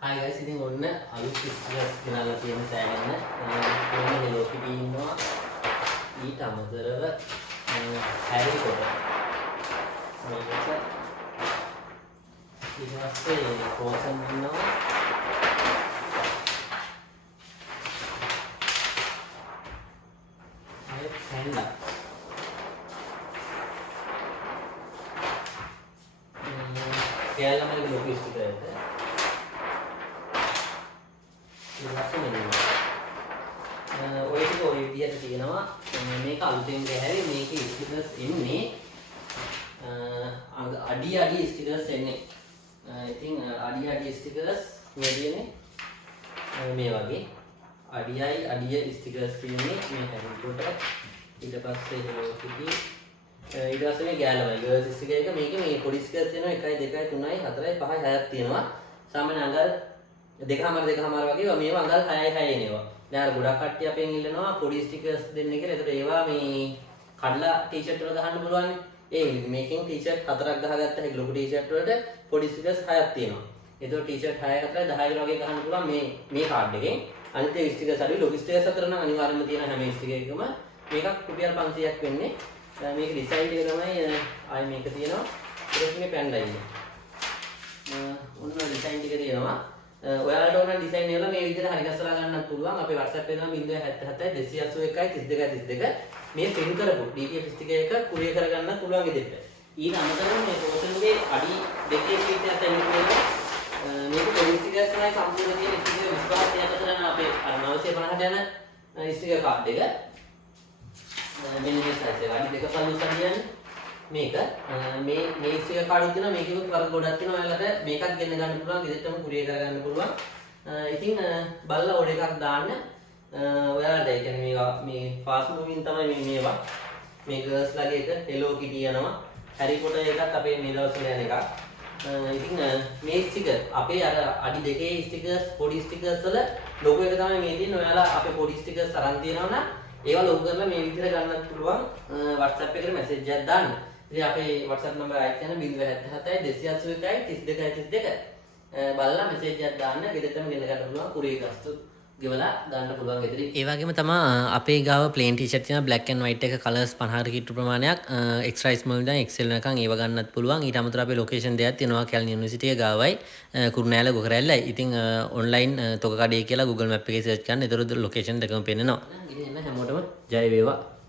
Hi guys, ඉතින් ඔන්න අලුත් ස්ටිකර්ස් ගෙනල්ලා තියෙන සෑහෙන්න කොහොම Hello Kitty ඉන්නවා ඊට අමතරව Harry Potter මේක ඊට පස්සේ Frozen ඉන්නවා අය Panda එයාලා මගේ ලොකු ස්ටිකර් එක ඔය ටික ඔය විදිහට තියෙනවා මේක අලුතෙන් ගෑවේ මේකේ ස්ටිකර්ස් එන්නේ අඩි ස්ටිකර්ස් එන්නේ ඉතින් අඩි ස්ටිකර්ස් මේ තියෙන්නේ මේ වගේ අඩිය ස්ටිකර්ස් තියෙන්නේ මේ Harry Potter ඊට පස්සේ Hello Kitty ඊට පස්සේ මේ ගෑලමයි ගර්ල්ස් ස්ටිකර් එක මේකේ මේ පොඩි ස්ටිකර්ස් තියෙනවා 1 2 3 4 5 6ක් තියෙනවා සාමාන්‍ය අඟල් දෙකමාර වගේ මේවා අඟල් 6 එනවා. දැන් අර ගොඩක් කට්ටිය අපෙන් ඉල්ලනවා පොඩි ස්ටිකර්ස් දෙන්න කියලා. ඒකට ඒවා මේ කඩලා ටී-ෂර්ට් වල ගහන්න පුළුවන්. ඒ මේකෙන් ටී-ෂර්ට් 4ක් ගහගත්ත හැකි ලොකු ටී-ෂර්ට් වලට පොඩි ස්ටිකර්ස් 6ක් තියෙනවා. ඒතකොට ටී-ෂර්ට් 6 4 10 වගේ ගහන්න පුළුවන් මේ කාඩ් එකෙන්. අනිත් ඒ ස්ටිකර්ස් අඩි ලොකු ස්ටිකර්ස් අතර නම් අනිවාර්යයෙන්ම තියෙන හැම ස්ටිකර් එකකම මේකක් රුපියල් 500ක් වෙන්නේ. මේක ඩිසයින් එක තමයි ආයි මේක තියෙනවා. ඊට පස්සේ මේ පැන්ඩා ඉන්නේ. ඔන්න ඩිසයින් ටික තියෙනවා. ඔයාලට ඕන ඩිසයින් එකල මේ විදිහට හරි ගස්සලා ගන්නත් පුළුවන්. අපේ WhatsApp එකේ තමයි 077 281 32 32 මේ print කරපු DTF ස්ටිකර් එක කුරියර් කරගන්නත් පුළුවන් විදිහට. ඊට අමතරව මේ Frozenගේ අඩි දෙකේ කීටයක් තියෙන මේක පොඩි ස්ටිකර්ස් තමයි සම්පූර්ණ තියෙන ස්ටිකර් 25ක් අතර යන අපේ 950ට යන ස්ටිකර් කාඩ් එක. මෙන්න මේ සයිස් එක අඩි 2.5 කියන්නේ මේක මේ ස්ටිකර් කාඩ් එක තියෙනවා මේකෙත් වර්ග ගොඩක් තියෙනවා ඔයාලට මේකත් ගෙන්න ගන්න පුළුවන් විදිහටම කුරියර් කරගන්න පුළුවන් ඉතින් බලලා ඕඩර් එකක් දාන්න ඔයාලට ඒ කියන්නේ මේ ෆාස්ට් මූවින් තමයි මේවා මේ ගර්ල්ස් ලගේ එක Hello Kitty යනවා Harry Potter එකත් අපේ මේ දවස්වල යන එකක් ඉතින් මේ ස්ටිකර් අපේ අර අඩි දෙකේ ස්ටිකර්ස් පොඩි ස්ටිකර්ස් වල ලොගෝ එක තමයි මේ තියෙන්නේ ඔයාලා අපේ පොඩි ස්ටිකර්ස් අරන් තියෙනවා නම් ඒවා ලොගෝ කරලා මේ විදිහට ගන්නත් පුළුවන් WhatsApp එකට මැසේජ් එකක් දාන්න ඉතින් අපේ WhatsApp නම්බර ආයෙත් යන 077 281 32 32 බලලා මැසේජ් එකක් දාන්න ගෙදරටම ගෙන්න ගන්න පුළුවන් කුරියර් ගාස්තු ගෙවලා ගන්න පුළුවන් ගෙදරින් ඒ වගේම තමයි අපේ ගාව ප්ලේන් ටී-ෂර්ට් තියෙනවා black and white එක කලර්ස් 50 කිට්ටු ප්‍රමාණයක් එක්ස්ට්‍රා ස්මෝල් ඉඳන් XL වෙනකන් ඒව ගන්නත් පුළුවන් ඊට අමතරව අපේ ලොකේෂන් දෙකක් තියෙනවා කැලණි යුනිවර්සිටි එක ගාවයි කුරුණෑගල ගොකරැල්ලයි ඉතින් ඔන්ලයින් තොගකඩේ කියලා Google Map එකේ සර්ච් කරන්න එතකොට ලොකේෂන් දෙකම පෙන්නනවා ඉතින් එන්න හැමෝටම ජය වේවා